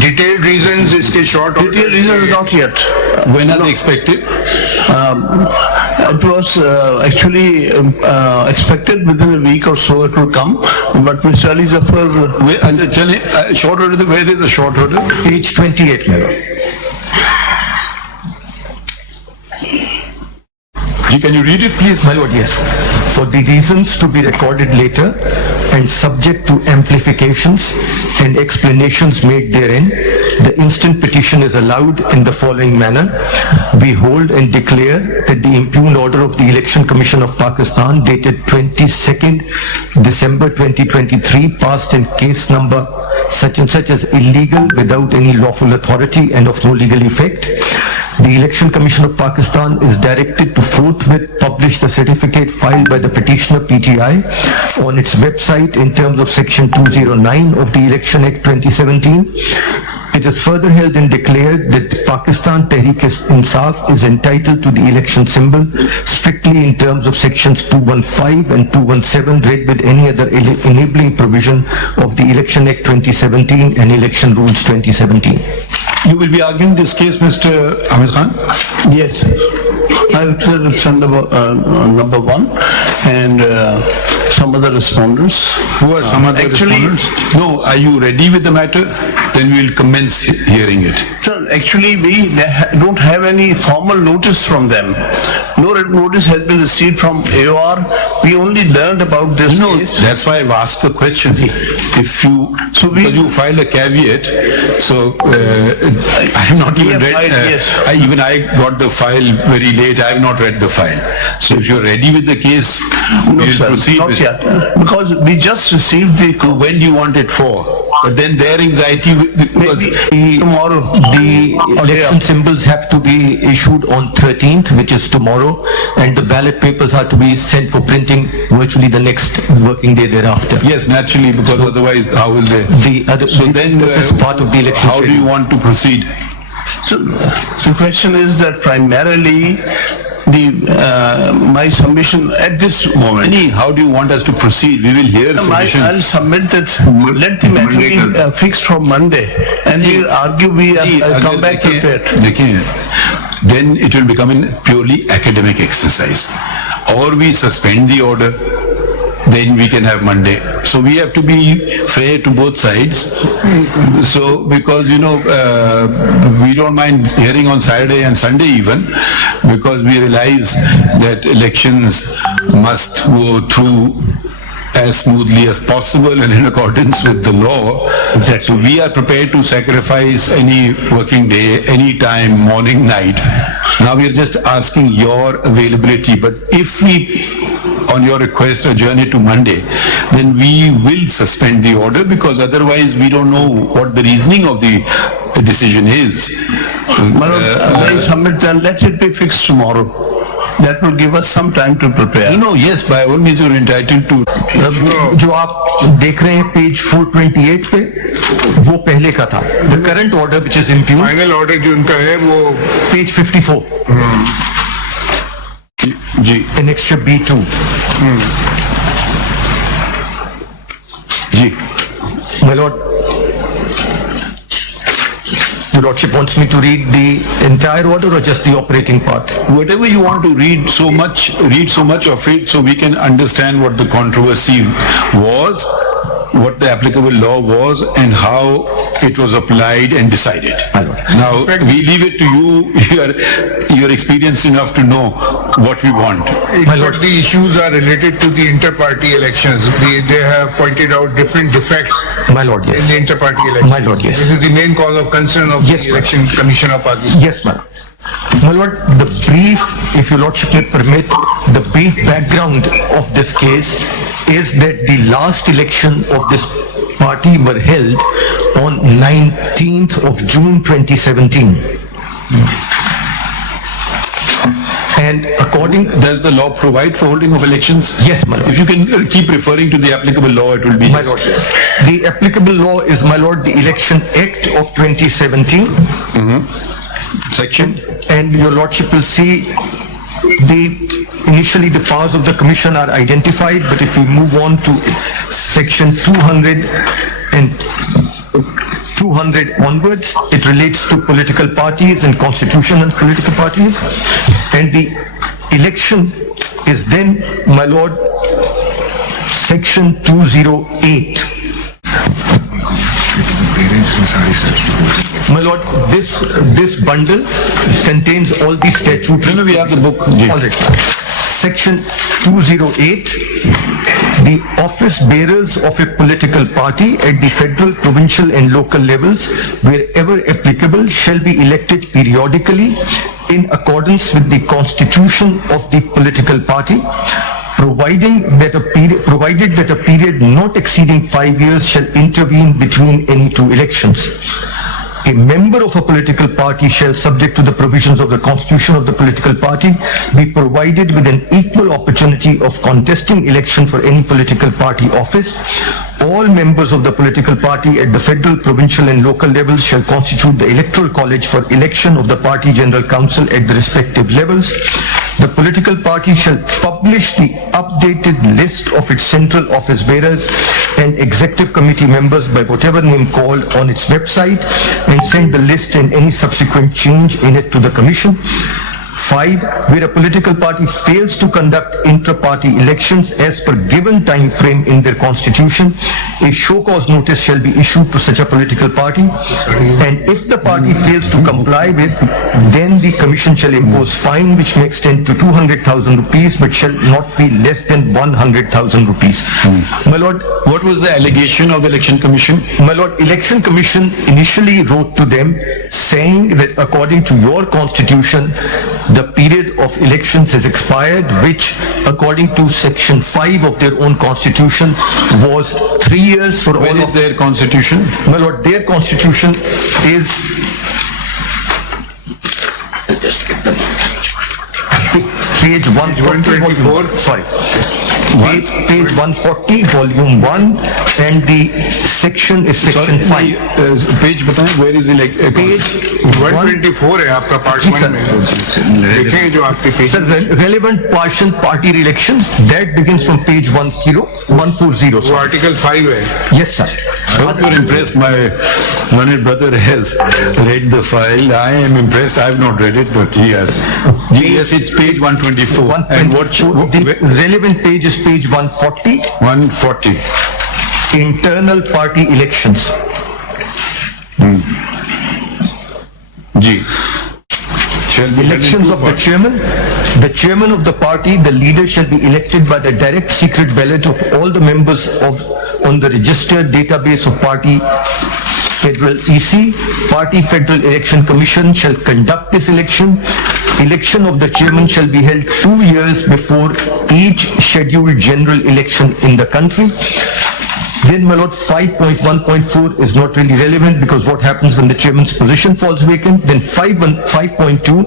Detailed reasons is the short order. Detailed reasons not yet. When are they expected? It was actually expected within a week or so it will come, but Mr. Ali Zafar... Short order, where is the short order? Page 28. Can you read it, please? My lord, yes. For the reasons to be recorded later and subject to amplifications and explanations made therein, the instant petition is allowed in the following manner. We hold and declare that the impugned order of the Election Commission of Pakistan dated 22nd December 2023, passed in case number such and such as illegal without any lawful authority and of no legal effect. The Election Commission of Pakistan is directed to forthwith publish the certificate filed by the petitioner PTI on its website in terms of Section 209 of the Election Act 2017. It is further held and declared that Pakistan Tehrik-e-Insaf is entitled to the election symbol strictly in terms of Sections 215 and 217 read with any other enabling provision of the Election Act 2017 and Election Rules 2017. You will be arguing this case, Mr. Hamid Khan? Yes. I represent number one and some other respondents. Who are some other respondents? No, are you ready with the matter? Then we will commence hearing it. Sir, actually we don't have any formal notice from them. No notice has been received from AOR. We only learned about this case. That's why I've asked the question. If you, because you filed a caveat, so I have not even read, even I got the file very late, I have not read the file. So if you're ready with the case, no, sir, proceed not with yet. Because we just received the... When do you want it for? But then their anxiety, because tomorrow, the election symbols have to be issued on 13th, which is tomorrow, and the ballot papers are to be sent for printing virtually the next working day thereafter. Yes, naturally, because otherwise how will they? Then that's part of the election. How do you want to proceed? So the question is that primarily my submission at this moment. How do you want us to proceed? We will hear submission. I'll submit that. Let the matter be fixed for Monday, and we'll argue. I'll come back to that. Then it will become a purely academic exercise, or we suspend the order. Then we can have Monday. So we have to be fair to both sides. So because we don't mind hearing on Saturday and Sunday even, because we realize that elections must go through as smoothly as possible and in accordance with the law. Exactly. So we are prepared to sacrifice any working day, any time, morning, night. Now we are just asking your availability. But if we, on your request, adjourn it to Monday, then we will suspend the order, because otherwise we don't know what the reasoning of the decision is. I submit then let it be fixed tomorrow. That will give us some time to prepare. No, yes, by all means you're entitled to. जो आप देख रहे हैं page 428 पे, वो पहले का था. The current order which is impugned. Final order जो उनका है वो page 54. Ji. Annexure B2. Ji. My lord, Your Lordship wants me to read the entire order or just the operating part? Whatever you want to read so much of it so we can understand what the controversy was, what the applicable law was, and how it was applied and decided. Now, we leave it to you. You're experienced enough to know what we want. But the issues are related to the inter-party elections. They have pointed out different defects My lord, yes. in the inter-party elections. My lord, yes. This is the main cause of concern of Yes, the Election Commission of Pakistan. Yes, ma'am. My lord, the brief, if your lordship may permit, the brief background of this case is that the last election of this party were held on 19th of June 2017. And according... Does the law provide for holding of elections? Yes, my lord. If you can keep referring to the applicable law, it will be... My lord, yes. The applicable law is, my lord, the Election Act of 2017. Section? And your lordship will see initially the powers of the commission are identified, but if we move on to section 200 and 200 onwards, it relates to political parties and constitution and political parties. And the election is then, my lord, section 208. My lord, this bundle contains all the statutory. No, we have the book. All right. Section 208, the office bearers of a political party at the federal, provincial and local levels, wherever applicable, shall be elected periodically in accordance with the constitution of the political party, provided that a period not exceeding 5 years shall intervene between any two elections. A member of a political party shall, subject to the provisions of the constitution of the political party, be provided with an equal opportunity of contesting election for any political party office. All members of the political party at the federal, provincial and local levels shall constitute the electoral college for election of the party general council at the respective levels. The political party shall publish the updated list of its central office bearers and executive committee members by whatever name called on its website and send the list and any subsequent change in it to the commission. 5. Where a political party fails to conduct intra-party elections as per given time frame in their constitution, a show cause notice shall be issued to such a political party, and if the party fails to comply with, then the commission shall impose fine which may extend to 200,000 rupees but shall not be less than 100,000 rupees. My lord, What was the allegation of the Election Commission? my lord, Election Commission initially wrote to them saying that according to your constitution, the period of elections has expired, which according to section 5 of their own constitution was 3 years for Where all is of their constitution? My lord, their constitution is page 140, sorry. Page 140, volume 1, and the section is section 5. Page बताएं, where is Page 124 है आपका part जी, 1 sir. में देखें जो आपके page Sir, relevant partial party elections, that begins from page 140. वो article 5 है. Yes, sir. I hope you're impressed. My learned brother has read the file. I am impressed. I have not read it, but he has. Yes, it's page 124. And The relevant page is page 140, 140. internal party elections. G. Shall be Elections of the chairman. The chairman of the party, the leader shall be elected by the direct secret ballot of all the members on the registered database of party Federal EC. Party Federal Election Commission shall conduct this election. Election of the chairman shall be held 2 years before each scheduled general election in the country. Then, my lord, 5.1.4 is not really relevant because what happens when the chairman's position falls vacant? Then 5.2,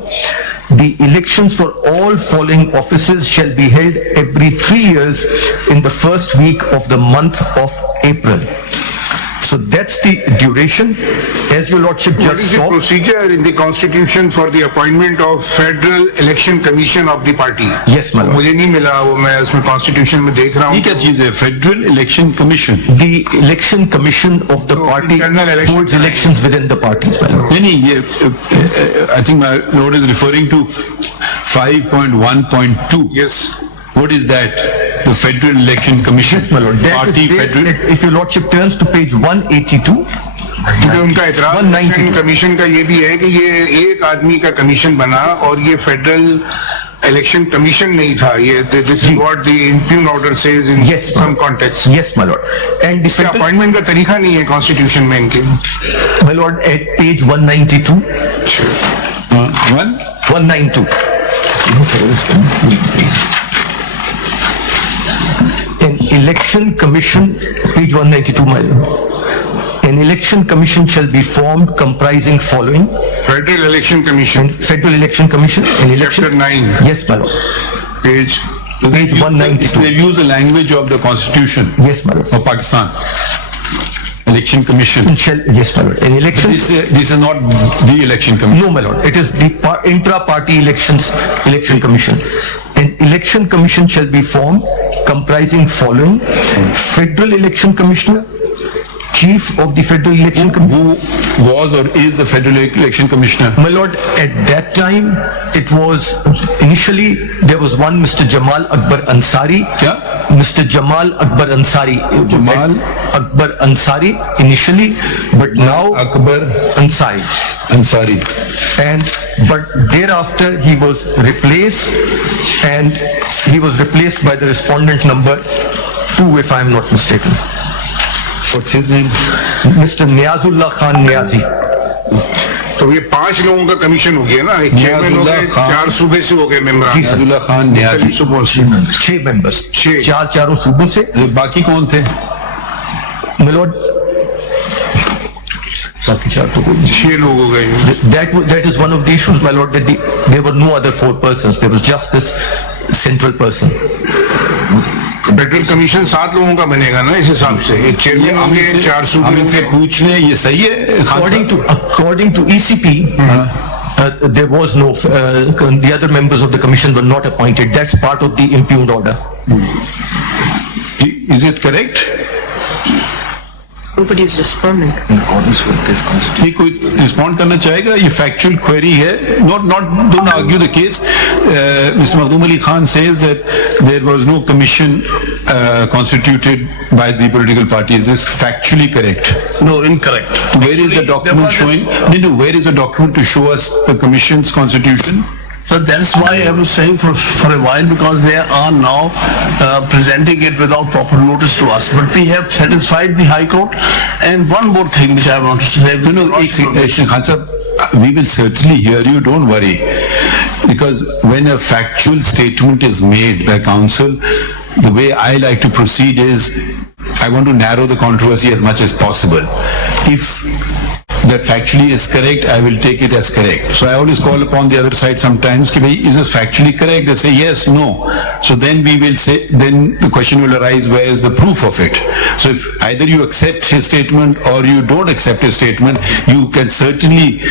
the elections for all following offices shall be held every 3 years in the first week of the month of April. So that's the duration. As your lordship What just is the saw. procedure in the constitution for the appointment of Federal Election Commission of the party? Yes, my lord. मुझे नहीं मिला वो, मैं उसमें constitution में देख रहा ये हूँ. क्या चीज है? Federal Election Commission. The election commission of the party internal election. holds elections within the parties, my lord. नहीं, ये I think my lord is referring to 5.1.2. Yes. What is that? The Federal Election Commission. Yes, my lord. That Party is there. Federal. If your lordship turns to page 182, क्योंकि उनका इतराज 190. Election commission का ये भी है कि ये एक आदमी का कमीशन बना और ये फेडरल इलेक्शन कमीशन नहीं था. ये this is what the impugned order says in Yes, some ma'am. Context. yes, my lord. And the federal, appointment का तरीका नहीं है कॉन्स्टिट्यूशन में इनके. my lord, at page 192, 192. An election commission, page 192, my lord. An election commission shall be formed comprising following. Federal election commission Federal Election Commission, an election. Chapter 9 Yes, my lord. Page Page 192. They use the language of the Constitution Yes, my lord. of Pakistan. Election Commission. Yes, my lord. An election. This is not the Election Commission. No, my lord. It is the intra-party elections, election commission. An election commission shall be formed comprising following: Federal Election Commissioner, chief of the Federal Election Commission. Who was or is the Federal Election Commissioner? My lord, at that time, it was, initially, there was one Mr. Jamal Akbar Ansari. Yeah. Mr. Jamal Akbar Ansari. Jamal Akbar Ansari initially, but now Akbar Ansari. Ansari. But thereafter he was replaced, and he was replaced by the respondent number 2, if I am not mistaken. What's his name? Mr. Niazullah Khan Niazi. तो ये 5 लोगों का commission हो गया ना, एक chairman हो गए, 4 सूबे से हो गए मेंबर, नियाजुल्लाह खान नियाजी, 6 members, 4 चारों सूबों से। बाकी कौन थे? मिलोड बाकी 4 तो 6 लोग हो गए। That is one of the issues, my lord, that there were no other 4 persons. There was just this central person. Federal commission 7 लोगों का बनेगा ना इस हिसाब से, एक चेयरमैन होंगे, 4 सूबे हम इनसे पूछ लें, ये सही है? According to ECP, there was no, the other members of the commission were not appointed. That's part of the impugned order. Is it correct? Nobody is responding. ये कोई रिस्पॉन्ड करना चाहेगा? ये फैक्चुअल क्वेरी है. Don't argue the case. Mr. Makhdum Ali Khan says that there was no commission constituted by the political parties. Is this factually correct? No, incorrect. Where is the document showing? No, where is the document to show us the commission's constitution? So that's why I was saying for a while, because they are now presenting it without proper notice to us. But we have satisfied the High Court. And one more thing which I want to say. Khan Sahab, we will certainly hear you, don't worry. Because when a factual statement is made by counsel, the way I like to proceed is, I want to narrow the controversy as much as possible. If that factually is correct, I will take it as correct. So I always call upon the other side sometimes, is this factually correct? They say yes, no. So then we will say, then the question will arise, where is the proof of it? So if either you accept his statement or you don't accept his statement, you can certainly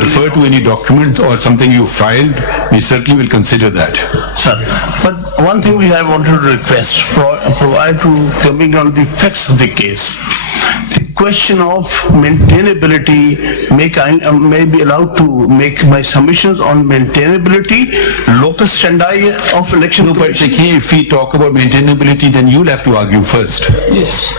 refer to any document or something you filed. We certainly will consider that. Sir, but one thing we have wanted to request, prior to coming on the facts of the case, the question of maintainability, may be allowed to make my submissions on maintainability, locus standi of election. No, but if we talk about maintainability, then you'll have to argue first. Yes.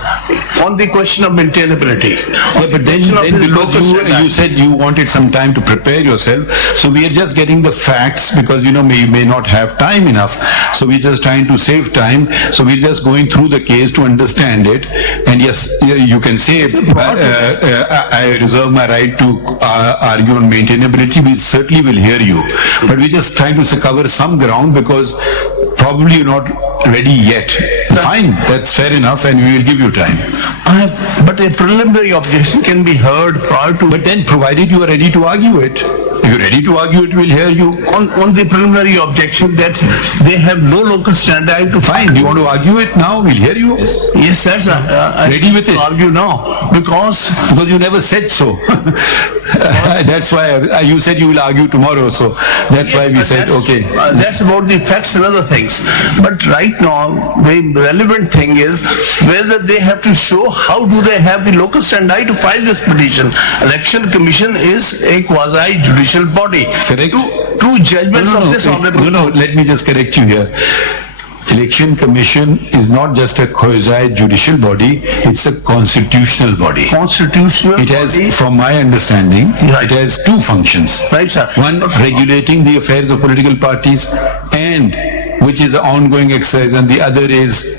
On the question of maintainability. Yeah, but then because you said you wanted some time to prepare yourself, so we are just getting the facts because we may not have time enough. So we're just trying to save time. So we're just going through the case to understand it. And yes, you can say I reserve my right to argue on maintainability. We certainly will hear you. But we're just trying to cover some ground because probably you're not ready yet. Fine, that's fair enough, and we will give you time. But a preliminary objection can be heard prior to. But then provided you are ready to argue it. If you're ready to argue it, we'll hear you. On the preliminary objection that they have no locus standi to Fine, do you want to argue it now? We'll hear you. Yes, that's ready with it. Argue now because you never said so. That's why you said you will argue tomorrow. So that's why we said okay. That's about the facts and other things. But right now, the relevant thing is whether they have to show how do they have the locus standi to file this petition. Election Commission is a quasi-judicial body. Correct. Two judgments of this honorable. No, let me just correct you here. Election Commission is not just a quasi-judicial body, it's a constitutional body. Constitutional It has, body. from my understanding, Right. it has 2 functions. Right, sir. One, regulating the affairs of political parties, and which is an ongoing exercise, and the other is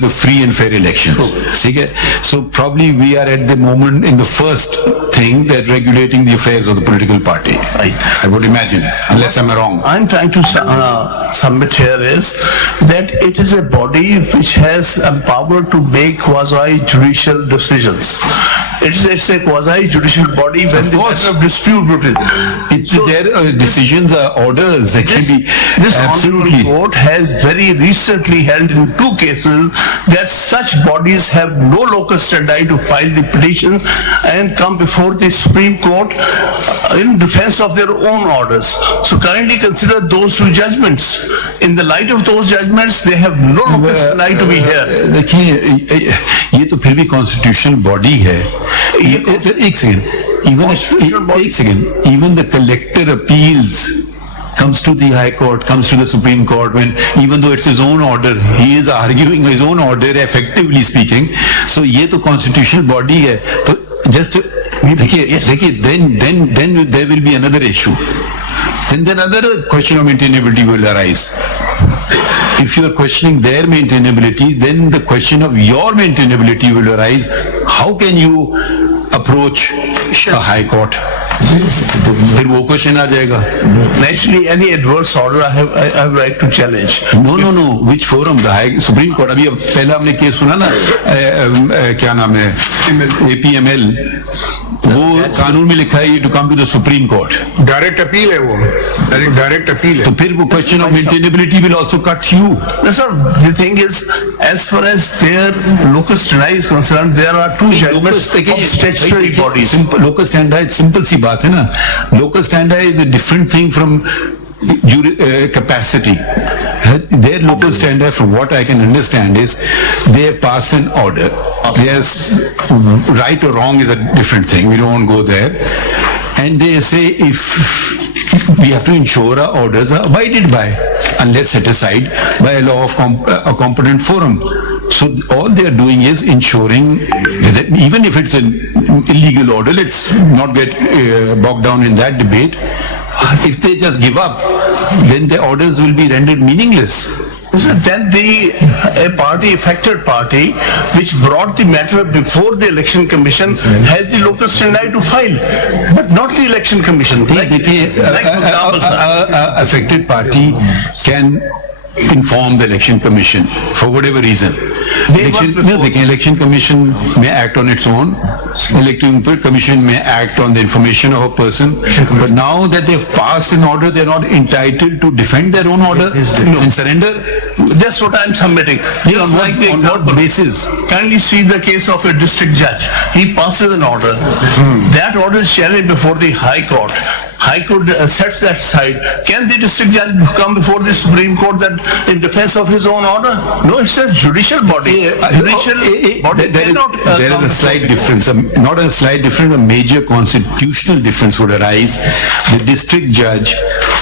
the free and fair elections. So probably we are at the moment in the first thing, that regulating the affairs of the political party. Right. I would imagine, unless I'm wrong. I'm trying to submit here is that it is a body which has a power to make quasi-judicial decisions. It's a quasi-judicial body when Of the course. matter of dispute between. Their decisions are orders, actually. This Absolutely. Honorable Court has very recently held in 2 cases that such bodies have no locus standi to file the petition and come before the Supreme Court in defense of their own orders. So kindly consider those 2 judgments. In the light of those judgments, they have no locus standi to be here. देखिए ये तो फिर भी constitutional body है एक second even the collector appeals comes to the High Court, comes to the Supreme Court, when even though it's his own order, he is arguing his own order, effectively speaking. So ये तो constitutional body है. तो just देखिए then there will be another issue. Then another question of maintainability will arise. If you are questioning their maintainability, then the question of your maintainability will arise. How can you approach a High Court? फिर वो question आ जाएगा. Naturally, any adverse order I have right to challenge. No. Which forum? The High Supreme Court. अभी पहला हमने case सुना ना क्या नाम है APML. वो कानून में लिखा है to come to the Supreme Court. Direct appeal है वो, डायरेक्ट अपील है. तो फिर वो question of maintainability will also cut you. No, sir, the thing is, as far as their locus standi is concerned, there are 2 judgments of statutory bodies. Locus standi, simple सी बात है ना. Locus standi is a different thing from capacity. Their local standard, from what I can understand, is they have passed an order. Yes, right or wrong is a different thing. We don't go there. And they say if we have to ensure our orders are abided by, unless set aside by a law of a competent forum. So all they are doing is ensuring that even if it's an illegal order, let's not get bogged down in that debate. If they just give up, then the orders will be rendered meaningless. Then a party, affected party, which brought the matter before the election commission, has the locus standi to file, but not the election commission. देखिए, affected party can inform the election commission for whatever reason. Election commission may act on its own. Election commission may act on the information of a person. But now that they've passed an order, they're not entitled to defend their own order and surrender. That's what I'm submitting. Just like the on what basis? Kindly see the case of a district judge. He passes an order. That order is challenged before the High Court. High Court sets that aside. Can the district judge come before the Supreme Court that in defense of his own order? No, it's a judicial body. Judicial body cannot there is a slight difference, not a slight difference, a major constitutional difference would arise. The district judge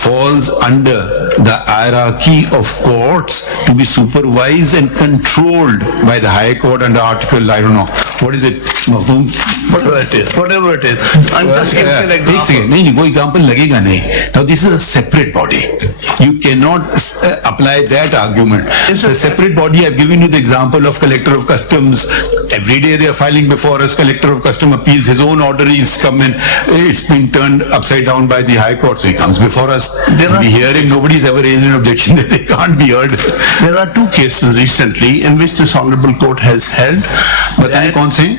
falls under the hierarchy of courts to be supervised and controlled by the High Court under Article, I don't know, what is it? Whatever it is. I'm just giving an example. नहीं वो example लगेगा नहीं. Now this is a separate body. You cannot apply that argument. It's a separate body. I've given you the example of Collector of Customs. Every day they are filing before us. Collector of Custom appeals. His own order is come in. It's been turned upside down by the High Court, so he comes before us. We hear him. Nobody's ever raised an objection that they can't be heard. There are 2 cases recently in which this Honorable Court has held. बताएं कौन से?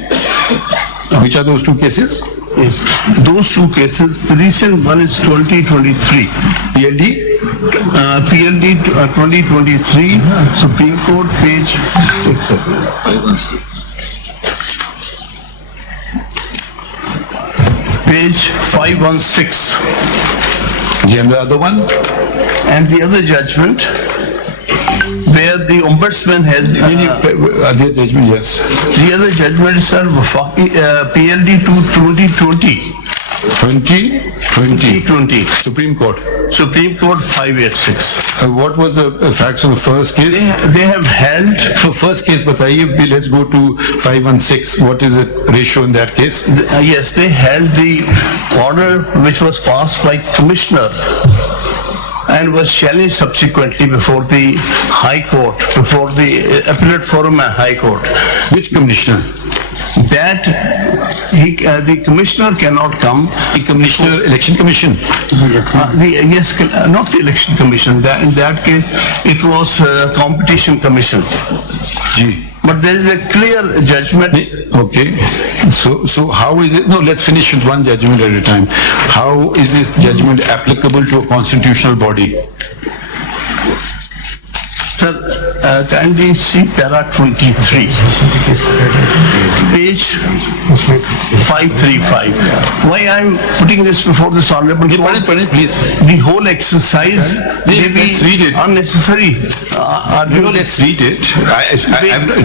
Which are those 2 cases? Yes. Those 2 cases, the recent one is 2023. PLD? PLD 2023, Supreme Court, page 516. And the other one? And the other judgment, where the ombudsman has... Other judgment, yes. The other judgment is PLD 2020. 2020. Supreme Court. Supreme Court 586. What was the facts of the first case? They have held... So first case, बताइए, let's go to 516. What is the ratio in that case? Yes, they held the order which was passed by Commissioner and was challenged subsequently before the High Court, before the Appellate Forum and High Court. Which commissioner? That the commissioner cannot come. The commissioner, election commission. Yes, not the election commission. In that case, it was competition commission. but there is a clear judgment. Okay. So how is it? No, let's finish with one judgment at a time. How is this judgment applicable to a constitutional body? Sir, kindly see para 23, page 535. Why I'm putting this before this honorable court? Please. The whole exercise may be Let's read it. unnecessary. No, let's read it.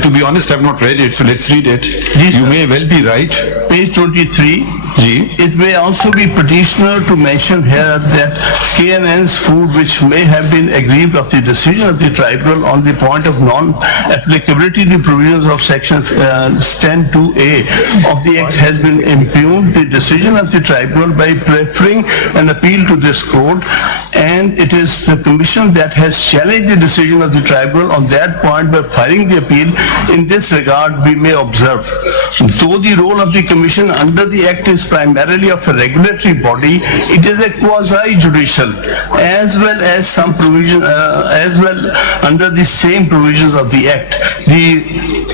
To be honest, I've not read it, so let's read it. Yes, You sir. may well be right. Page 23. Ji. It may also be petitioner to mention here that KNN's food which may have been aggrieved of the decision of the tribunal on the point of non-applicability the provisions of section 10(2)(a) of the Act has been impugned the decision of the tribunal by preferring an appeal to this court, and it is the commission that has challenged the decision of the tribunal on that point by filing the appeal. In this regard, we may observe, though the role of the commission under the Act is primarily of a regulatory body, it is a quasi-judicial as well as some provision, as well under the same provisions of the Act. The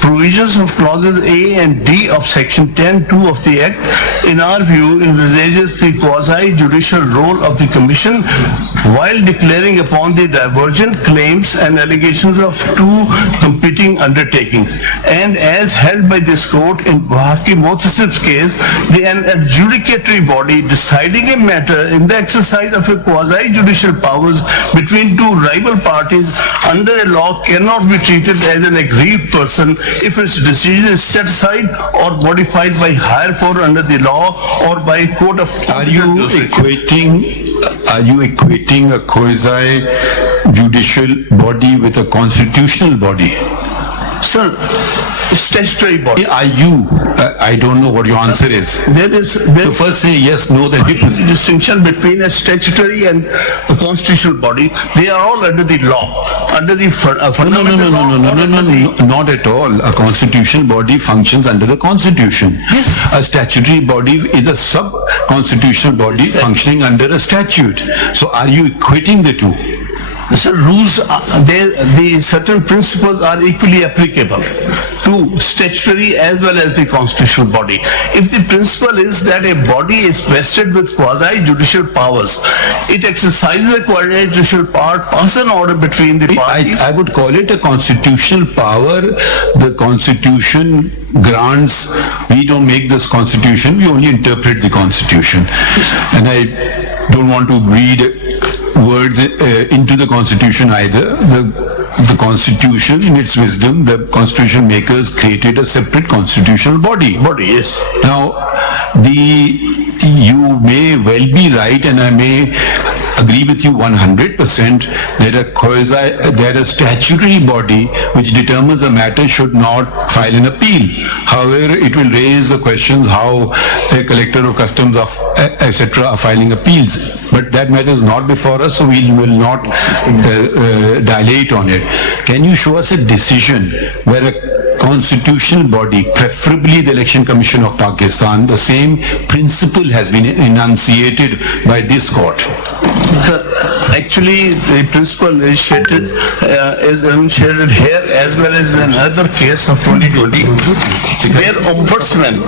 provisions of clauses A and D of section 10(2) of the Act, in our view, envisages the quasi-judicial role of the commission while declaring upon the divergent claims and allegations of two competing undertakings. And as held by this court in Wahaki Motasib's case, an adjudicatory body deciding a matter in the exercise of a quasi-judicial powers between two rival parties under a law cannot be treated as an aggrieved person if its decision is set aside or modified by higher court under the law or by a court of... Are you equating a quasi-judicial body with a constitutional body? Sir, statutory body. Are you? I don't know what your answer is. So first say yes, no, then What is the distinction between a statutory and a constitutional body? They are all under the law, under the fundamental law. No, not at all. A constitutional body functions under the constitution. Yes. A statutory body is a sub-constitutional body functioning under a statute. So are you equating the two? Sir, rules, the certain principles are equally applicable to statutory as well as the constitutional body. If the principle is that a body is vested with quasi-judicial powers, it exercises a quasi-judicial power, pass an order between the parties. I would call it a constitutional power. The constitution grants, we don't make this constitution, we only interpret the constitution. And I don't want to read words into the constitution either. The constitution, in its wisdom, the constitution makers created a separate constitutional body. Yes. Now, you may well be right, and I may agree with you 100% that a statutory body which determines a matter should not file an appeal. However, it will raise the questions how the collector of customs, etc. are filing appeals. But that matter is not before us, so we will not dilate on it. Can you show us a decision where a constitutional body, preferably the Election Commission of Pakistan, the same principle has been enunciated by this court? Sir, actually, the principle is enunciated here as well as in another case of 2020, where ombudsman.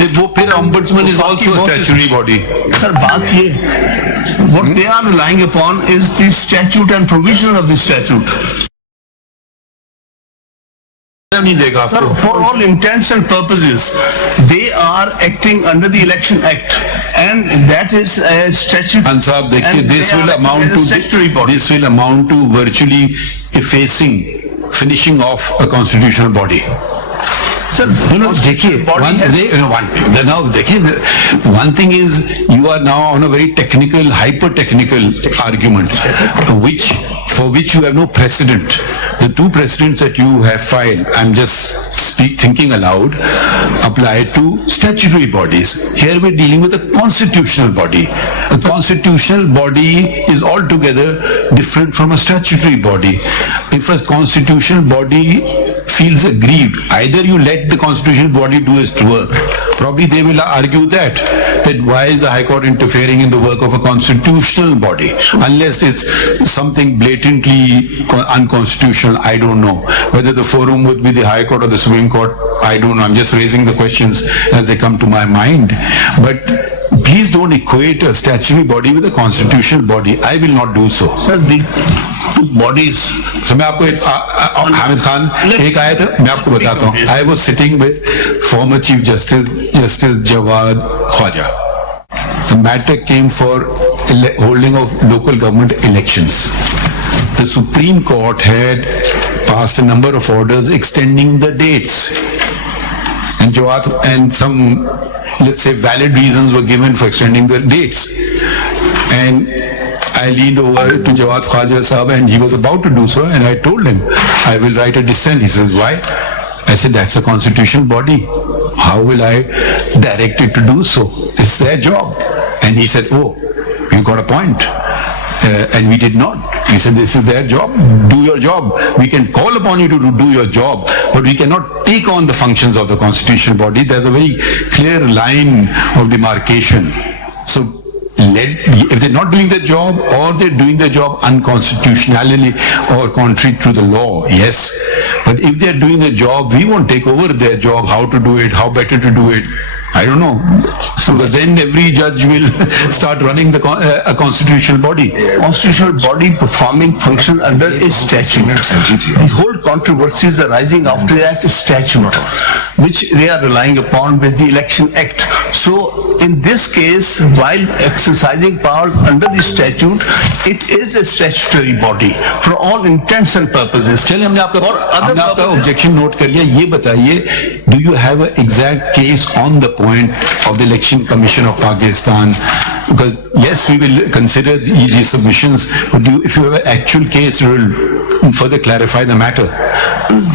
Ombudsman is also a statutory body. Sir, what they are relying upon is the statute and provision of the statute. Sir, for all intents and purposes, they are acting under the Election Act, and that is a statute. And Saab, this will amount to virtually finishing off a constitutional body. Sir, one thing is you are now on a very technical, hyper-technical argument, for which you have no precedent. The two precedents that you have filed, I'm just thinking aloud, apply to statutory bodies. Here we're dealing with a constitutional body. A constitutional body is altogether different from a statutory body. If a constitutional body feels aggrieved, either you let the constitutional body do its work, Probably they will argue that why is the High Court interfering in the work of a constitutional body? Unless it's something blatantly unconstitutional, I don't know. Whether the forum would be the High Court or the Supreme Court, I don't know. I'm just raising the questions as they come to my mind. But please don't equate a statutory body with a constitutional body. I will not do so. Sir, the bodies. So मैं आपको हामिद खान एक आया था, मैं आपको बताता हूँ. I was sitting with former Chief Justice Jawad Khwaja. The matter came for holding of local government elections. The Supreme Court had passed a number of orders extending the dates, and Jawad and some, let's say, valid reasons were given for extending the dates. And I leaned over to Jawad Khwaja Sahab and he was about to do so, and I told him, I will write a dissent. He says, why? I said, that's a constitutional body. How will I direct it to do so? It's their job. And he said, oh, you got a point. And we did not. He said, this is their job. Do your job. We can call upon you to do your job, but we cannot take on the functions of the constitutional body. There's a very clear line of demarcation. So if they're not doing their job, or they're doing their job unconstitutionally or contrary to the law, yes. But if they're doing their job, we won't take over their job, how to do it, how better to do it. I don't know. So then every judge will start running a constitutional body. Constitutional body performing function under a statute. The whole controversy is arising after that statute, which they are relying upon with the Election Act. So in this case, while exercising powers under the statute, it is a statutory body for all intents and purposes. चलिए हमने आपका objection note कर लिया. ये बताइए, do you have an exact case on the point of the Election Commission of Pakistan? Because yes, we will consider these submissions, but if you have an actual case, you will further clarify the matter.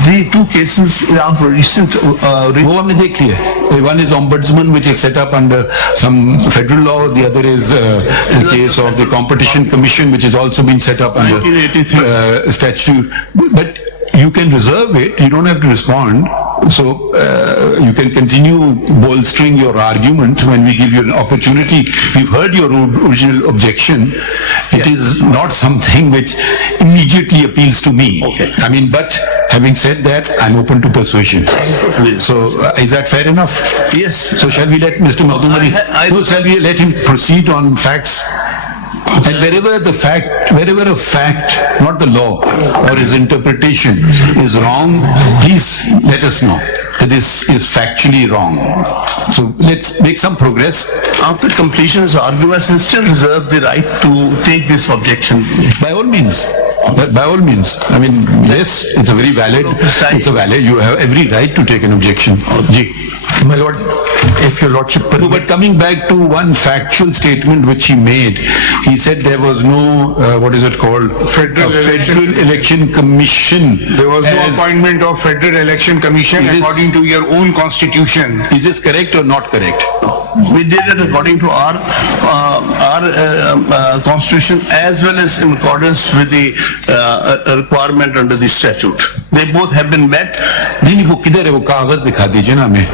The two cases are recent. वो हमने देख लिया. One is Ombudsman, which is set up under some federal law. The other is the case of the Competition Commission, which has also been set up under statute. But you can reserve it. You don't have to respond. So you can continue bolstering your argument when we give you an opportunity. We've heard your original objection. It is not something which immediately appeals to me. Okay. I mean, but having said that, I'm open to persuasion. So is that fair enough? Yes. So shall we let Mr. Mahdumari, shall we let him proceed on facts? And wherever a fact, not the law or his interpretation is wrong, please let us know that this is factually wrong. So let's make some progress. After completion of arguments, and still reserve the right to take this objection. By all means. By all means. I mean, yes, it's a very valid, you have every right to take an objection. Ji. My lord, if your lordship permits. No, but coming back to one factual statement which he made, he said there was no, what is it called? Federal Election Commission. There was no appointment of Federal Election Commission according to your own constitution. Is this correct or not correct? We did it according to our constitution as well as in accordance with the requirement under the statute. They both have been met. नहीं वो किधर है वो कागज दिखा दीजिए ना हमें.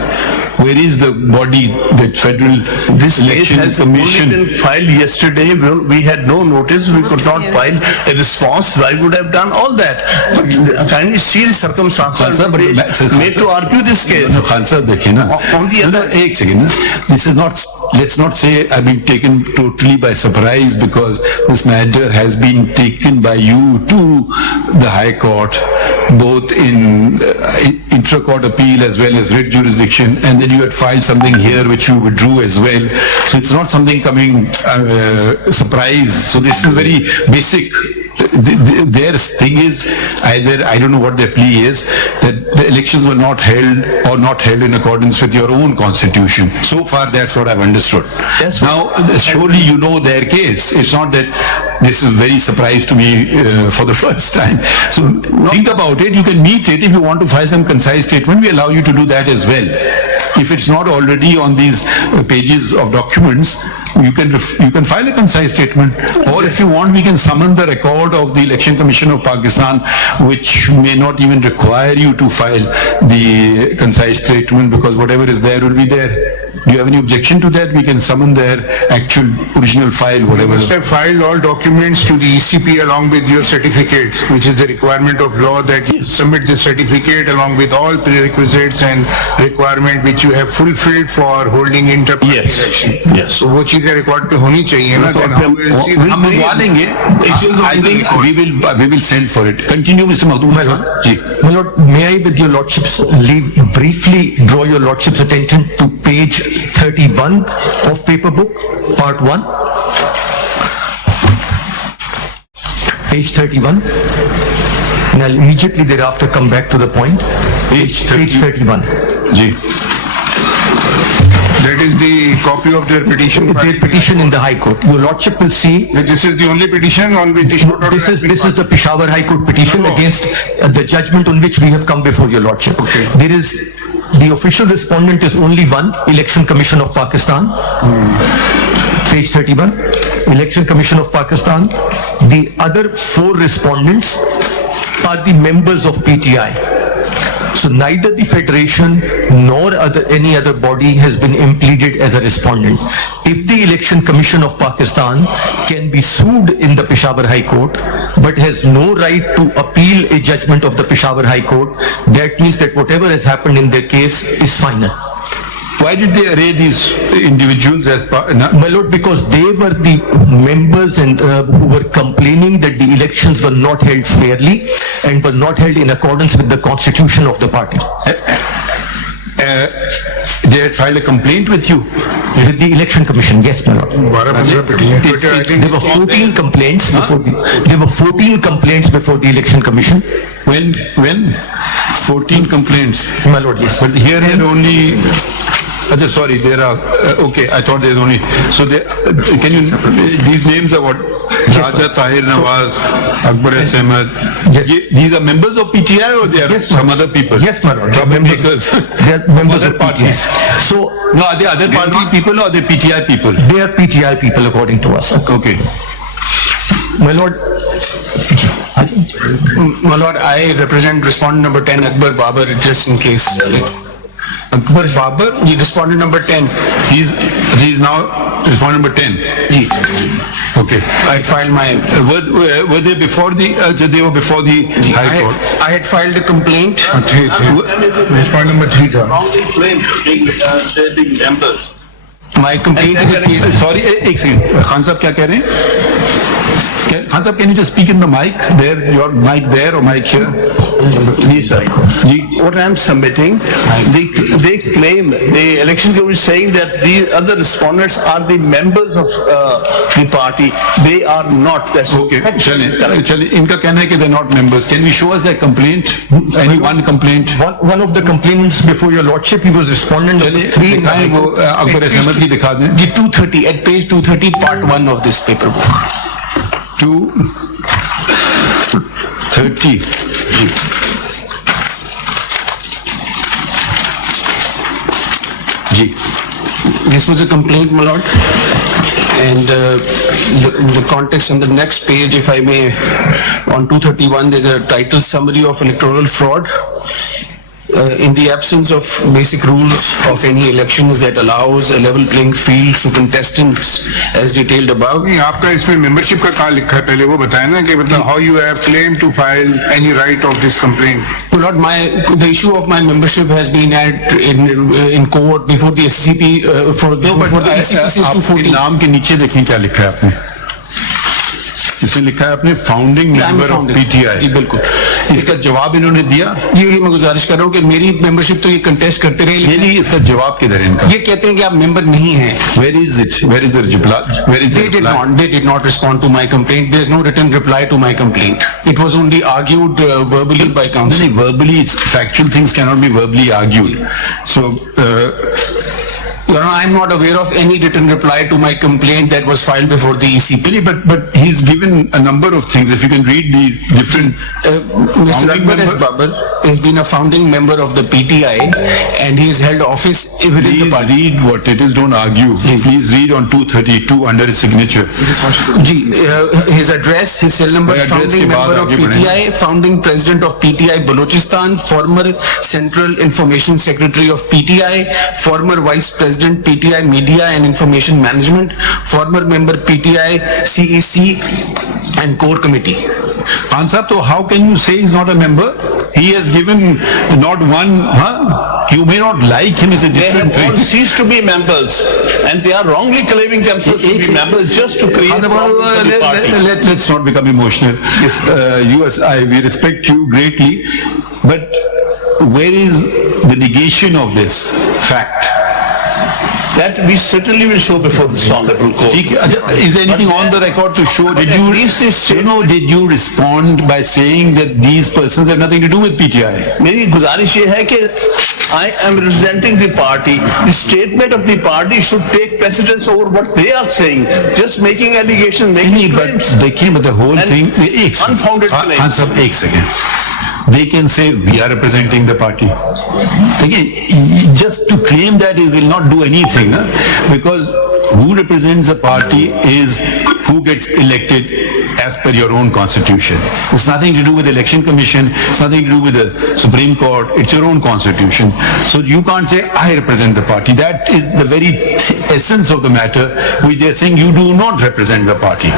Where is the body, the Federal Election Commission? Only been filed yesterday. We had no notice. We could not file a response. I would have done all that. But kindly see the circumstances made to argue this case. Khan Sahib, देखिए ना. On the other, एक second. This is not. Let's not say I've been taken totally by surprise, because this matter has been taken by you to the High Court, both in intra-court appeal as well as writ jurisdiction, and then you had filed something here which you withdrew as well. So it's not something coming surprise. So this is very basic. Their thing is either, I don't know what their plea is, that the elections were not held or not held in accordance with your own constitution. So far that's what I've understood. Yes, now surely you know their case. It's not that this is very surprise to me for the first time. So think about it. You can meet it. If you want to file some concise statement, we allow you to do that as well. If it's not already on these pages of documents, you can file a concise statement, or if you want, we can summon the record of the Election Commission of Pakistan, which may not even require you to file the concise statement, because whatever is there will be there. Do you have any objection to that? We can summon their actual original file, You whatever. must have filed all documents to the ECP along with your certificates, which is the requirement of law that you submit the certificate along with all prerequisites and requirement which you have fulfilled for holding inter-party Yes, election. yes. तो वो चीजें record पे होनी चाहिए ना, then how will you see that? हम मंगवा लेंगे. I think we will send for it. Continue, Mr. Makhdoom. Ji. My lord, may I with your lordships briefly draw your lordship's attention to page 31 of paper book, part 1. Page 31. And I'll immediately thereafter come back to the point. Page 31. Ji. That is the copy of their petition. Their petition in the High Court. Your lordship will see This is the only petition on which the short order this has is been this is the Peshawar High Court petition No. against the judgment on which we have come before your lordship. Okay. There is the official respondent is only one, Election Commission of Pakistan. Page 31, Election Commission of Pakistan. The other 4 respondents are the members of PTI. So neither the Federation nor any other body has been impleaded as a respondent. If the Election Commission of Pakistan can be sued in the Peshawar High Court but has no right to appeal a judgment of the Peshawar High Court, that means that whatever has happened in their case is final. Why did they array these individuals as part? My lord, because they were the members and who were complaining that the elections were not held fairly and were not held in accordance with the constitution of the party. They had filed a complaint with you. With the election commission, yes, my lord. 12-15 petition. But I think There were 14 complaints before there were 14 complaints before the election commission. When? 14 complaints. My lord, yes. But here are only. Sorry, there are. Okay, I thought there's only. So there. Can you? These names are what? Raja Tahir Nawaz, Akbar S. Ahmed. Yes. These are members of PTI or they are Yes, my some lord. other people? Yes, my lord. Troublemakers. They are members Other of parties. PTI. So No, are they other party people or are they PTI people? they are PTI people according to us. Okay. My lord, My lord, I represent respondent number 10, Akbar Babar, just in case. Akbar Babar, The respondent number 10, he's now respondent number 10. ji, Okay. I filed my, Were they before the? They were before the High Court. I had filed a complaint. Respond number 3 था. Wrongly claimed being members. My complaint is appealed. Sorry, एक second. Khan साहब क्या कह रहे हैं? Khan Sahab, can you just speak in the mic? There, your mic there or mic here? Yes, sir. What I'm submitting, they claim, the election commission is saying that these other respondents are the members of the party. They are not. That's Okay, चलिए. इनका कहना है कि they're not members. Can we show us their complaint? Any one complaint? one of the complainants before your lordship, he was respondent number 3 in the दिखाएं High वो Court. Akbar Ahmad की दिखा दें. The 230, at page 230, part 1 of this paper book. 230. Ji. This was a complaint, my lord. And the context on the next page, if I may, on 231, there's a title summary of electoral fraud. In the absence of basic rules of any elections that allows a level playing field to contestants as detailed above. नहीं, आपका इसमें membership का कहाँ लिखा है पहले वो बताएं ना कि मतलब how you have claimed to file any right of this complaint. Lord, the issue of my membership has been in court before the SCP for the SCP since आप 214. नाम के नीचे देखें क्या लिखा है आपने. इसमें लिखा है आपने फाउंडिंग मेंबर ऑफ पीटीआई. जी बिल्कुल. इसका जवाब इन्होंने दिया. जी मैं गुजारिश कर रहा हूँ कि मेरी मेंबरशिप तो ये कंटेस्ट करते रहे, ये लेकिन नहीं, इसका जवाब किधर है इनका? ये कहते हैं कि आप मेंबर नहीं हैं. Where is it? Where is the reply? Where is the reply? They did not respond to my complaint. There is no written reply to my complaint. It was only argued verbally by counsel. See, verbally, factual things cannot be verbally argued. So, Your Honor, I am not aware of any written reply to my complaint that was filed before the ECP. but he's given a number of things. If you can read the different. Mr. Founding Akbar S. member? Babar has been a founding member of the PTI and he has held office within the Please party. read what it is, don't argue. Please read read on 232 under his signature. His address, his cell number, भाई, address founding के बाद member of आगे बढ़ेंगे। PTI, founding president of PTI Balochistan, former Central Information Secretary of PTI, former Vice President PTI Media and Information Management, former member PTI CEC and Core Committee. Answer, so how can you say he's not a member? He has given not one, You may not like him is a They different have all thing. ceased to be members, and they are wrongly claiming themselves to be members just to create problems for the party. Let's not become emotional. We respect you greatly, but where is the negation of this fact? That we certainly will show before this honorable court. Is there anything on the record to show? Did you respond by saying that these persons have nothing to do with PTI? मेरी गुजारिश ये है कि I am representing the party. The statement of the party should take precedence over what they are saying. Just making allegations, making claims. But the whole And thing, unfounded claims. Answer, एक second. They can say we are representing the party. Again, just to claim that it will not do anything, because who represents the party is who gets elected as per your own constitution. It's nothing to do with the election commission, it's nothing to do with the Supreme Court, it's your own constitution. So you can't say I represent the party. That is the very essence of the matter, which they're saying you do not represent the party.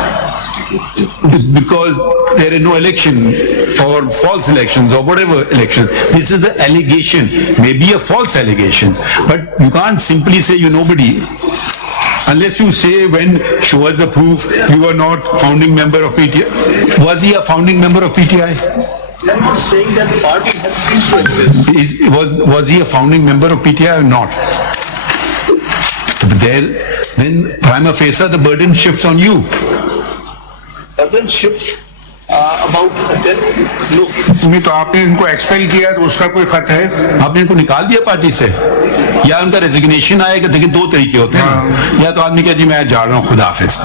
It's because there is no election or false elections or whatever election. This is the allegation, maybe a false allegation, but you can't simply say you nobody. Unless you say when show us the proof you are not founding member of PTI. Was he a founding member of PTI? I'm not saying that the party has ceased to exist. Was he a founding member of PTI or not? Then prima facie the burden shifts on you. Doesn't shift about that. Look, इसमें तो आपने इनको expel किया तो उसका कोई खत है? आपने इनको निकाल दिया पार्टी से या उनका रेजिग्नेशन आएगा? देखिए दो तरीके होते हैं ना, या तो आदमी कहे जी मैं जा रहा हूँ खुदा हाफिज,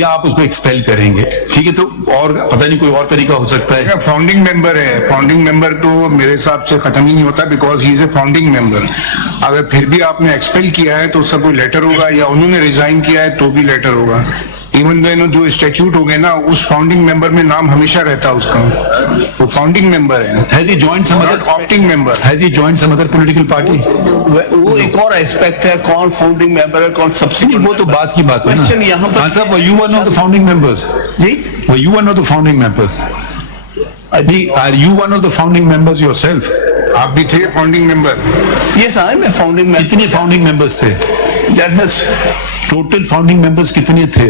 या आप उसको एक्सपेल करेंगे, ठीक है, तो और पता नहीं कोई और तरीका हो सकता है। फाउंडिंग मेंबर है, फाउंडिंग मेंबर तो मेरे हिसाब से खत्म ही नहीं होता, because he is a founding member. अगर फिर भी आपने एक्सपेल किया है तो उसका कोई लेटर होगा, या उन्होंने रिजाइन किया है तो भी लेटर होगा। इवन देन जो स्टैट्यूट हो गए ना, उस फाउंडिंग मेंबर में नाम हमेशा रहता है उसका, वो फाउंडिंग मेंबर है। Has he joined some other opting member? Has he joined some other political party? वो एक और एस्पेक्ट है, कौन फाउंडिंग मेंबर है, कौन सब्सिक्वेंट। वो तो बात की बात है ना। Question यहाँ पर- Answer, were you one of the founding members? Ji? Were you one of the founding members? Are you one of the founding members yourself? आप भी थे founding member? Yes, I am a founding member. कितने founding members थे? That has Total founding members कितने थे?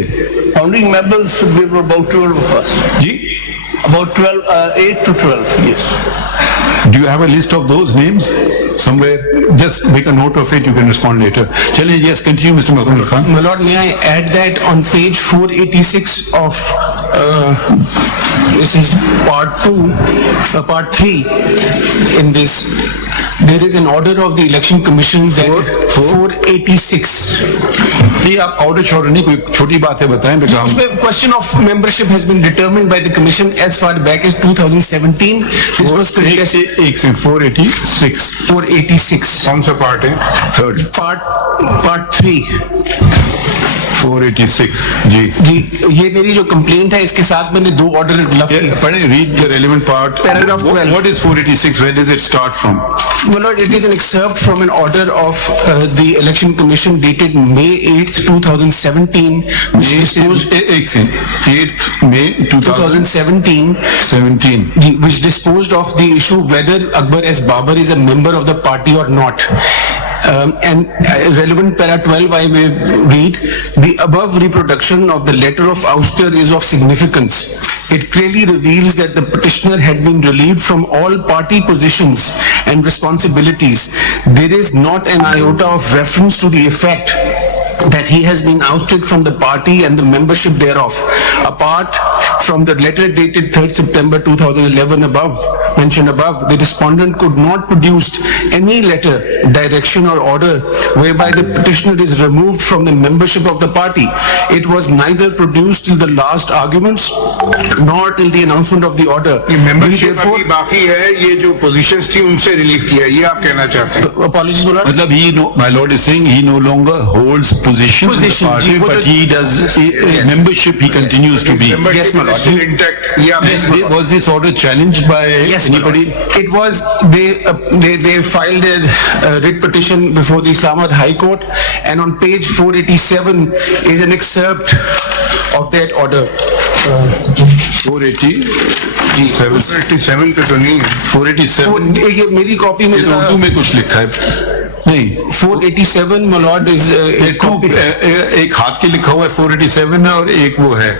founding members. We were about 12 of us. Ji? About 12, 8 to 12. Yes. Do you have a list of those names somewhere? Just make a note of it, you can respond later. Chaliye, yes, continue, Mr. Mahmood Khan. My lord, may I add that on page 486 of, this is part 2, part 3 in this, there is an order of the election commission that 486. नहीं, आप order छोड़ नहीं, कोई छोटी बात है बताएं बेटा। उसमें question of membership has been determined by the commission as far back as 2017. This was contested. एक से 486 486. कौन सा पार्ट है? Third Part 3. 486 जी जी, ये मेरी जो कंप्लेंट है इसके साथ मैंने दो ऑर्डर लफ्ज किए। पढ़े, read the relevant part. Paragraph 12. What is 486? Where does it start from? Well, Lord, it is an excerpt from an order of the Election Commission dated May 8th, 2017, which disposed 8th May 2017. 2017, which disposed of the issue whether Akbar S. Babar is a member of the party or not. And relevant para 12, I may read, the above reproduction of the letter of ouster is of significance. It clearly reveals that the petitioner had been relieved from all party positions and responsibilities. There is not an iota of reference to the effect that he has been ousted from the party and the membership thereof. Apart from the letter dated 3rd September 2011 mentioned above, the respondent could not produce any letter, direction or order whereby the petitioner is removed from the membership of the party. It was neither produced till the last arguments nor till the announcement of the order. Membership अभी बाकी है, ये जो positions थी उनसे relieve किया, ये आप कहना चाहते हैं? Apologies, my lord. मतलब my lord is saying he no longer holds position in the party, but he does membership. He continues to be. Yes, my lord. Still intact. Yeah, Yes, was this order challenged by anybody? It was, they filed a writ petition before the Islamabad High Court, and on page 487 is an excerpt of that order. 487 पे तो नहीं है. 487. ये मेरी copy में ये तो उर्दू में कुछ लिखा है. नहीं. 487 my lord is एक हाथ के लिखा हुआ है 487 है और एक वो है.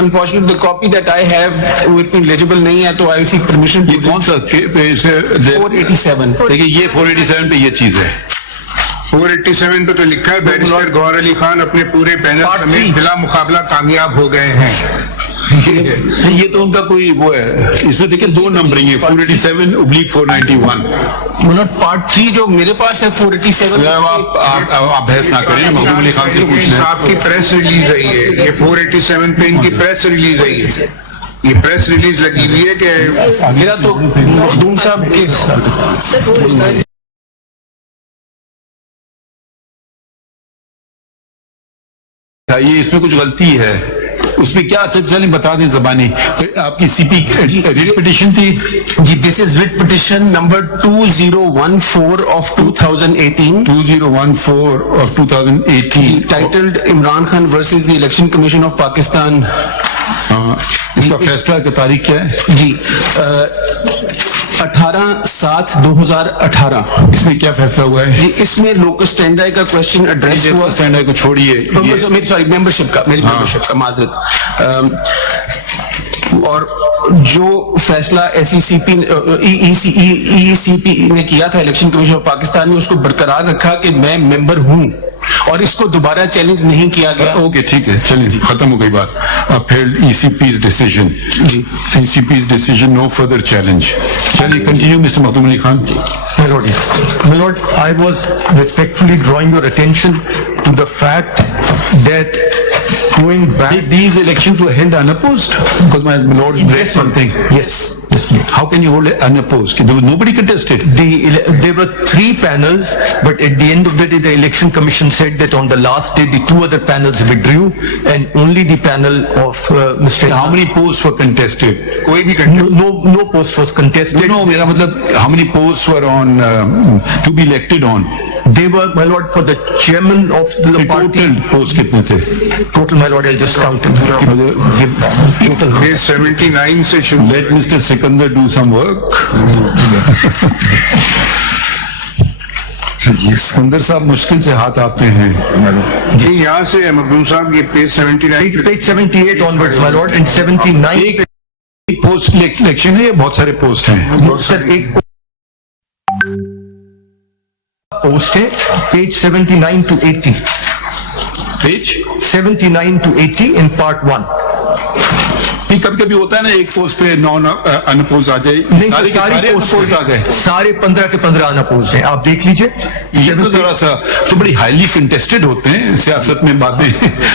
Unfortunately, the copy that I have with me legible नहीं है, तो I seek permission. ये कौन सा 487. देखिए ये 487 पे ये चीज है. 487 पे तो लिखा है बैरिस्टर गौहर अली खान अपने पूरे पैनल समेत बिला मुकाबला कामयाब हो गए हैं. ये तो उनका कोई वो है. इसमें देखिए 2 नंबरिंग है 487/491. मतलब पार्ट 3 जो मेरे पास है 487. आप बहस ना करें. महबूब अली खान से पूछ लें. आपकी प्रेस रिलीज आई है. ये 487 पे इनकी प्रेस रिलीज आई है. ये प्रेस रिलीज लगी हुई है कि मेरा तो मखदूम साहब के ये इसमें कुछ गलती है. उसमें क्या चलें बता दें जबानी. आपकी सीपी रिट पिटिशन थी जी. This is writ petition number 2014 of 2018. 2014 of 2018. Titled Imran Khan versus the Election Commission of Pakistan. इसका फैसला की तारीख क्या है जी? 18/7/2018. इसमें क्या फैसला हुआ है? इसमें लोकल स्टैंडर्ड का क्वेश्चन एड्रेस हुआ. स्टैंडर्ड को छोड़िए. मेरी सॉरी मेंबरशिप का, मेरी मेंबरशिप का माजरत. और जो फैसला SECP ECP ने किया था इलेक्शन कमीशन ऑफ पाकिस्तान ने, उसको बरकरार रखा कि मैं मेंबर हूं और इसको दोबारा चैलेंज नहीं किया गया. ओके ठीक है, चलिए खत्म हो गई बात. अब फिर ECP's decision. जी. ECP's decision, no further challenge. चलिए continue mister Mehboob Ali Khan. My lord, I was respectfully drawing your attention to the fact that going back. These elections were held unopposed because my lord read something. Yes, please. How can you hold it unopposed? There was nobody contested. There were 3 panels, but at the end of the day, the election commission said that on the last day, the 2 other panels withdrew, and only the panel of Mr. How many posts were contested? कोई भी No post was contested. No, मेरा मतलब how many posts were on to be elected on? They were, my lord, for the chairman of the party. Total posts कितने थे? Total, my lord, I'll just count them. Total. ये 79 से शुरू. Let Mr. Sikandar do some work. Sikandar साहब मुश्किल से हाथ आते हैं. ये यहाँ से है महबूब साहब. ये page 79 Page 78 onwards, my lord, and 79. एक पोस्ट इलेक्शन है या बहुत सारे पोस्ट हैं? सर एक पोस्ट है. Page 79 to 80. Page 79 to 80 in part 1. कभी कभी होता है ना एक पोस्ट पे नॉन अनपोज आ जाए. नहीं सर, सारे पोस्ट आ गए. सारे 15 के 15 अनअपोज्ड हैं. आप देख लीजिए. ये तो जरा सा तो बड़ी हाईली कंटेस्टेड होते हैं सियासत में. बातें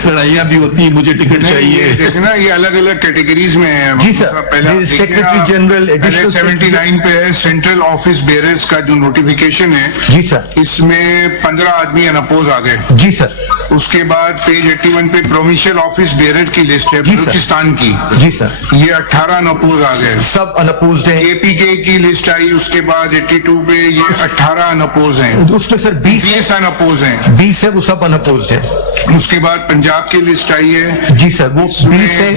लड़ाइयाँ भी होती हैं. मुझे टिकट चाहिए. देखना ये अलग अलग कैटेगरीज में है. जी सर. पहले सेक्रेटरी जनरल एडिशनल 79 पे है सेंट्रल ऑफिस बेयरर्स का जो नोटिफिकेशन है. जी सर. इसमें 15 आदमी अनअपोज आ गए. जी सर. उसके बाद पेज 81 पे प्रोविंशियल ऑफिस बेयरर की लिस्ट है बलूचिस्तान की. जी सर. ये 18 अनअपोज आ गए. सब अनअपोज्ड हैं. APK की लिस्ट आई. उसके बाद 82 पे ये 18 अनअपोज हैं. उसमें सर 20 अनअपोज हैं. 20 है, वो सब अनअपोज्ड है. उसके बाद पंजाब की लिस्ट आई है. जी सर, वो 20 है.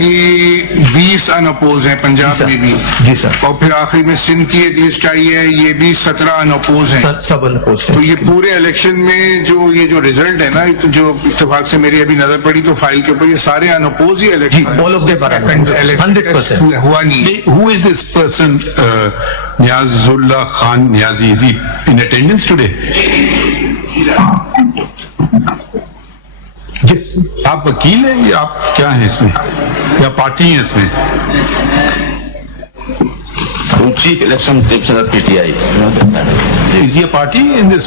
20 अनअपोज हैं पंजाब में भी. जी सर. और फिर आखिर में सिंध की एक लिस्ट आई है. ये भी 17 अनअपोज हैं. सब अनअपोज्ड तो है. ये पूरे इलेक्शन में जो ये जो रिजल्ट है ना, जो इत्तेफाक से मेरी अभी नजर पड़ी तो फाइल के ऊपर, ये सारे unopposed he election. All of them are unopposed. 100%. हुआ नहीं. Who is this person, Niazullah Khan Niazi? Is he in attendance today? Yes. आप वकील हैं या आप क्या हैं इसमें, या पार्टी हैं इसमें? Chief Election Commissioner PTI. Is he a party in this?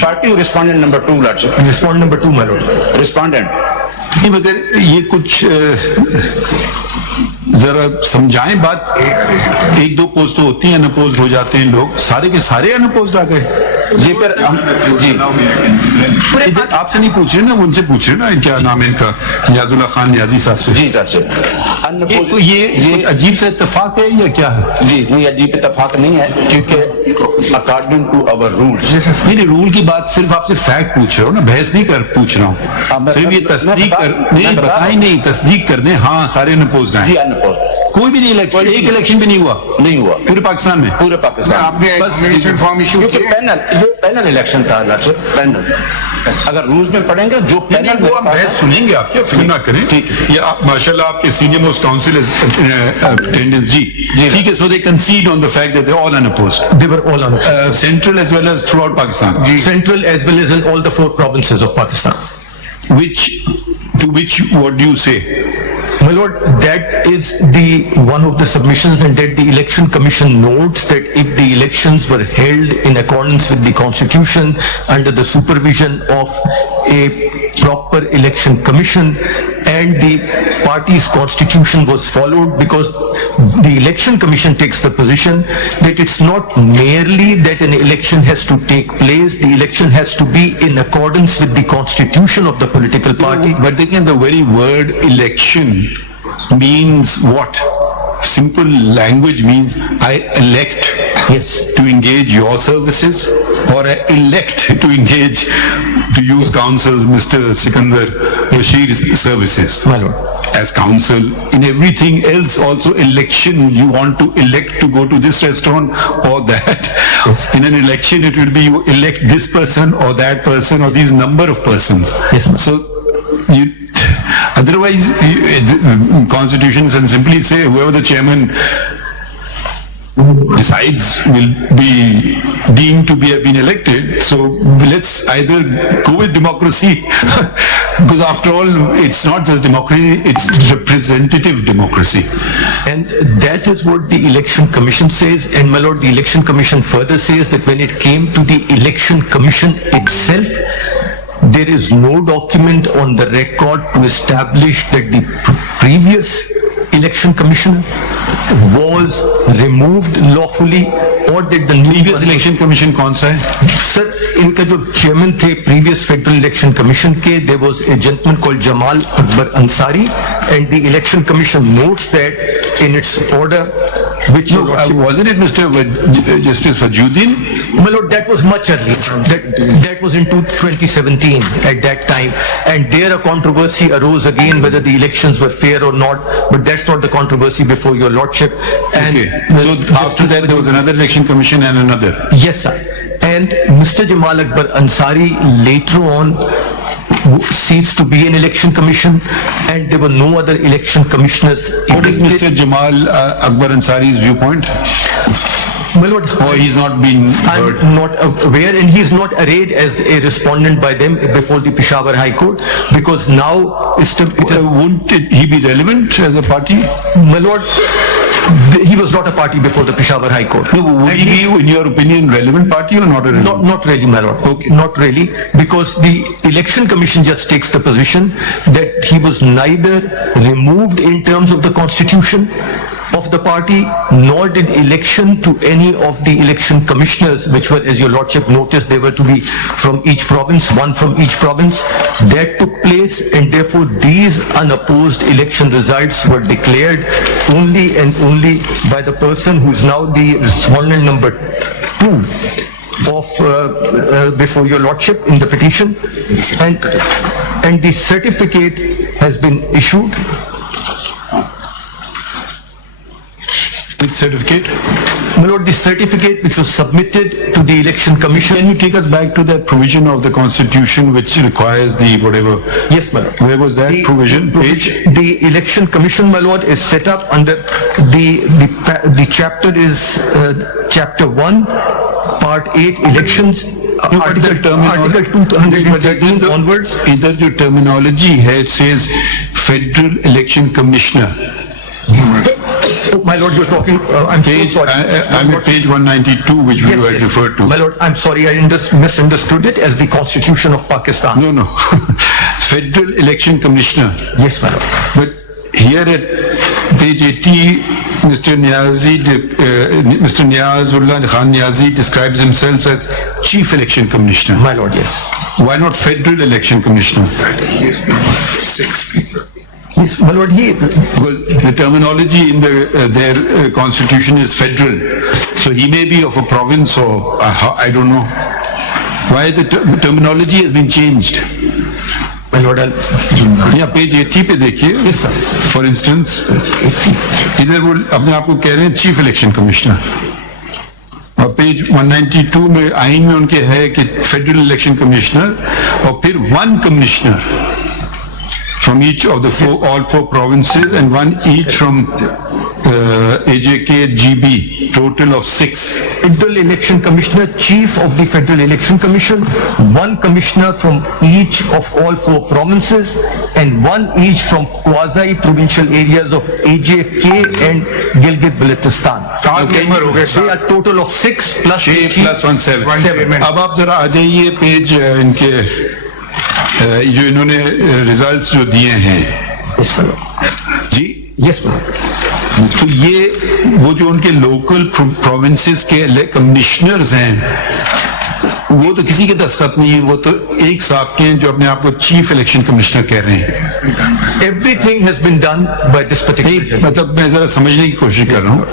Party respondent number 2, Lordship. Respondent number 2, my lord. Respondent. नहीं मगर ये कुछ जरा समझाएं बात। एक दो पोस्ट तो होती हैं, अनअपोज्ड हो जाते हैं लोग, सारे के सारे अनअपोज्ड आ गए। जी पर जी आपसे नहीं पूछ रहे ना, उनसे पूछ रहे ना, क्या नाम है इनका, नियाजुल्लाह खान नियाजी साहब से। जी सर से ये अजीब सा इत्तेफाक है या क्या है? जी नहीं, अजीब इत्तेफाक नहीं है, क्योंकि अकॉर्डिंग टू अवर रूल्स। नहीं, रूल की बात सिर्फ आपसे फैक्ट पूछ रहा हूँ ना, बहस नहीं कर पूछ रहा हूँ, सिर्फ ये तस्दीक कर, नहीं बताएं, नहीं तस्दीक कर दें, हाँ सारे अनअपोज्ड हैं। जी अनअपोज्ड, कोई भी नहीं इलेक्शन, एक इलेक्शन भी नहीं हुआ पूरे पाकिस्तान में, पूरे पाकिस्तान। आपने बस नॉमिनेशन फॉर्म इशू क्योंकि किया, पैनल इलेक्शन था लड़के, पैनल। अगर रूल्स में पढ़ेंगे जो पैनल वो हम बहस सुनेंगे, आप फिक्र ना करें। ठीक ये आप माशाल्लाह आपके सीनियर मोस्ट काउंसिल अटेंडेंस जी, ठीक है, so they concede on the fact that they are all unopposed, They were all on central as well as throughout Pakistan, central as well as in all the 4 provinces of Pakistan. to which what do you say? My lord, that is one of the submissions, and that the election commission notes that if the elections were held in accordance with the constitution under the supervision of a proper election commission and the party's constitution was followed, because the election commission takes the position that it's not merely that an election has to take place, the election has to be in accordance with the constitution of the political party. But again, the very word election means what? Simple language means I elect Yes. to engage your services, or I elect to engage, to use counsel Mr. Sikandar Bashir's services. My lord. As counsel, in everything else also election, you want to elect to go to this restaurant or that. Yes. In an election, it will be you elect this person or that person or these number of persons. Yes, ma'am. So, you, otherwise, constitutions and simply say whoever the chairman decides will be deemed to have been elected. So let's either go with democracy, because after all, it's not just democracy, it's representative democracy. And that is what the election commission says. And my lord, the election commission further says that when it came to the election commission itself, there is no document on the record to establish that the previous election commissioner was removed lawfully, or that the Previous election commission कौन सा है? Sir, इनका जो chairman थे previous federal election commission के, there was a gentleman called Jamal Akbar Ansari, and the election commission notes that in its order, which Wasn't it Mr. Justice Fajuddin? my lord, that was much earlier. That was in 2017 at that time, and there a controversy arose again whether the elections were fair or not, but that's not the controversy before your lordship. And Okay. So after that there was another election commission and another. yes, sir. And Mr. Jamal Akbar Ansari later on ceased to be an election commission, and there were no other election commissioners. What is Mr. Jamal Akbar Ansari's viewpoint? My lord, Or he's not been heard? I'm not aware, and he's not arrayed as a respondent by them before the Peshawar High Court, because now Wouldn't he be relevant as a party? my lord, he was not a party before the Peshawar High Court. No, would he be, in your opinion, relevant party or not a relevant? Not really, my lord. Okay. Not really, because the election commission just takes the position that he was neither removed in terms of the constitution of the party, nor did election to any of the election commissioners, which were, as your lordship noticed, they were to be from each province, one from each province. That took place, and therefore these unopposed election results were declared only and only by the person who is now the respondent number 2 of before your lordship in the petition, and the certificate has been issued. Which certificate? My lord, the certificate which was submitted to the election commission. Can you take us back to that provision of the constitution which requires the whatever? Yes, my lord. Where was that provision? Page? The election commission, my lord, is set up under the chapter is chapter 1, part 8, elections. Article 213 onwards. इधर जो terminology है, it says Federal Election Commissioner. My lord, you're talking, I'm so Page, sorry. I'm at page 192, which we Yes, were yes. referred to. My lord, I'm sorry, I misunderstood it as the Constitution of Pakistan. No, no. Federal Election Commissioner. Yes, my lord. But here at Page 80, Mr. Niazullah Khan Niazi describes himself as Chief Election Commissioner. My lord, yes. Why not Federal Election Commissioner? Yes, my lord, Because the terminology in their constitution is federal. So he may be of a province or I don't know. Why the terminology has been changed? my lord, या page 80 पे देखिए, for instance इधर वो अपने आप को कह रहे हैं चीफ इलेक्शन कमिश्नर, और पेज 192 में आइन में उनके है कि फेडरल इलेक्शन कमिश्नर, और फिर one commissioner from each of the all four provinces and one each from AJK, GB, total of 6. Federal Election Commissioner, Chief of the Federal Election Commission, one commissioner from each of all four provinces, and one each from quasi-provincial areas of AJK and Gilgit-Baltistan. They are total of 6 plus 6 plus 1 7. अब आप जरा आ जाइए page इनके जो इन्होंने results जो दिए हैं जी, Yes, my lord. तो ये वो जो उनके लोकल प्रोविंसेस के कमिश्नर्स हैं वो तो किसी के दस्तखत नहीं है, वो तो एक साहब के हैं जो अपने आप को चीफ इलेक्शन कमिश्नर कह रहे हैं. Everything has been done by this particular. मतलब मैं जरा समझने की कोशिश कर रहा हूँ.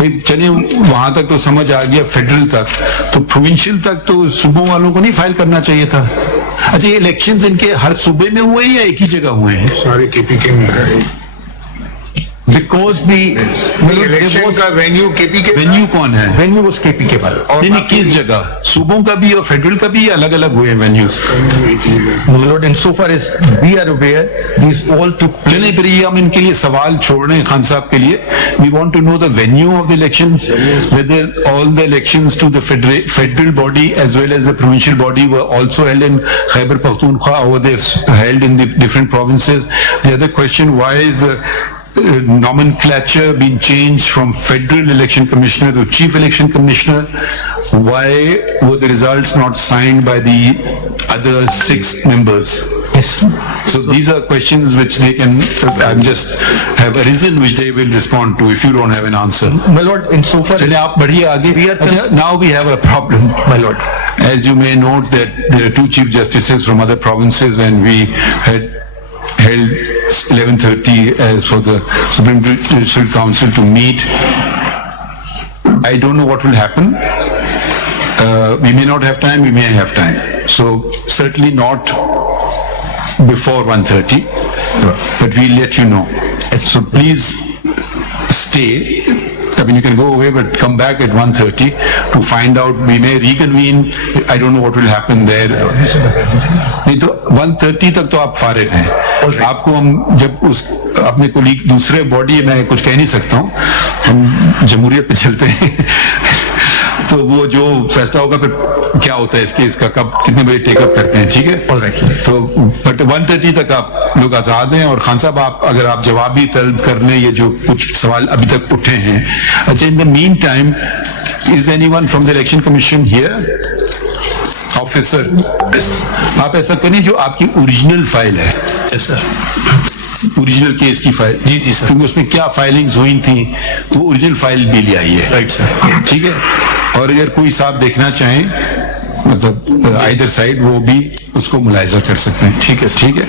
चलिए वहां तक तो समझ आ गया, फेडरल तक, तो प्रोविंशियल तक तो सूबों वालों को नहीं फाइल करना चाहिए था. अच्छा, ये इलेक्शंस इनके हर सूबे में हुए या एक ही जगह हुए हैं? सारे केपीके में. Because the इलेक्शन का वेन्यू केपीके. वेन्यू कौन है? venue was KPK पर. नहीं, किस जगह? सूबों का भी और फेडरल का भी अलग अलग हुए venues? My lord, and so far as we are aware, these all took place. चलिए फिर ये हम इनके लिए सवाल छोड़ रहे हैं खान साहब के लिए. We want to know the venue of the elections, whether all the elections to the federal body as well as the provincial body were also held in Khyber Pakhtunkhwa, or they held in the different provinces. The other question, why is the nomenclature been changed from Federal Election Commissioner to Chief Election Commissioner? Why were the results not signed by the other 6 members? Yes. So these are questions which they can just have arisen, which they will respond to if you don't have an answer. My lord, in so far चलिए आप बढ़िए आगे. अच्छा, now we have a problem. my lord, As you may note that there are 2 Chief Justices from other provinces, and we had held 11:30 as for the Supreme Judicial Council to meet. I don't know what will happen. We may not have time, we may have time. So certainly not before 1:30, but we'll let you know. So please stay. I mean, you can go away, but come back at 1:30 to find out. We may reconvene. I don't know what will happen there. नहीं तो 1:30 तक तो आप फारिग हैं. आपको हम जब उस अपने कोलीग दूसरे बॉडी में कुछ कह नहीं सकता हूँ, हम जमहूरियत पे चलते हैं. तो वो जो फैसला होगा फिर क्या होता है इसके, इसका कब कितने बजे टेकअप करते हैं, ठीक है? तो बट 1:30 तक आप लोग आजाद हैं. और खान साहब, आप अगर आप जवाब भी तलब कर लें ये जो कुछ सवाल अभी तक उठे हैं. अच्छा, in the mean time, is anyone from the election commission here? Officer, आप ऐसा करें जो आपकी ओरिजिनल फाइल है. Yes, sir. ओरिजिनल केस की फाइल. जी जी सर. क्योंकि उसमें क्या फाइलिंग्स हुई थी वो ओरिजिनल फाइल भी ले आई है. Right sir. ठीक है. और अगर कोई साहब देखना चाहें, मतलब आइदर साइड, वो भी उसको मुलाहिजा कर सकते हैं. ठीक है, ठीक है.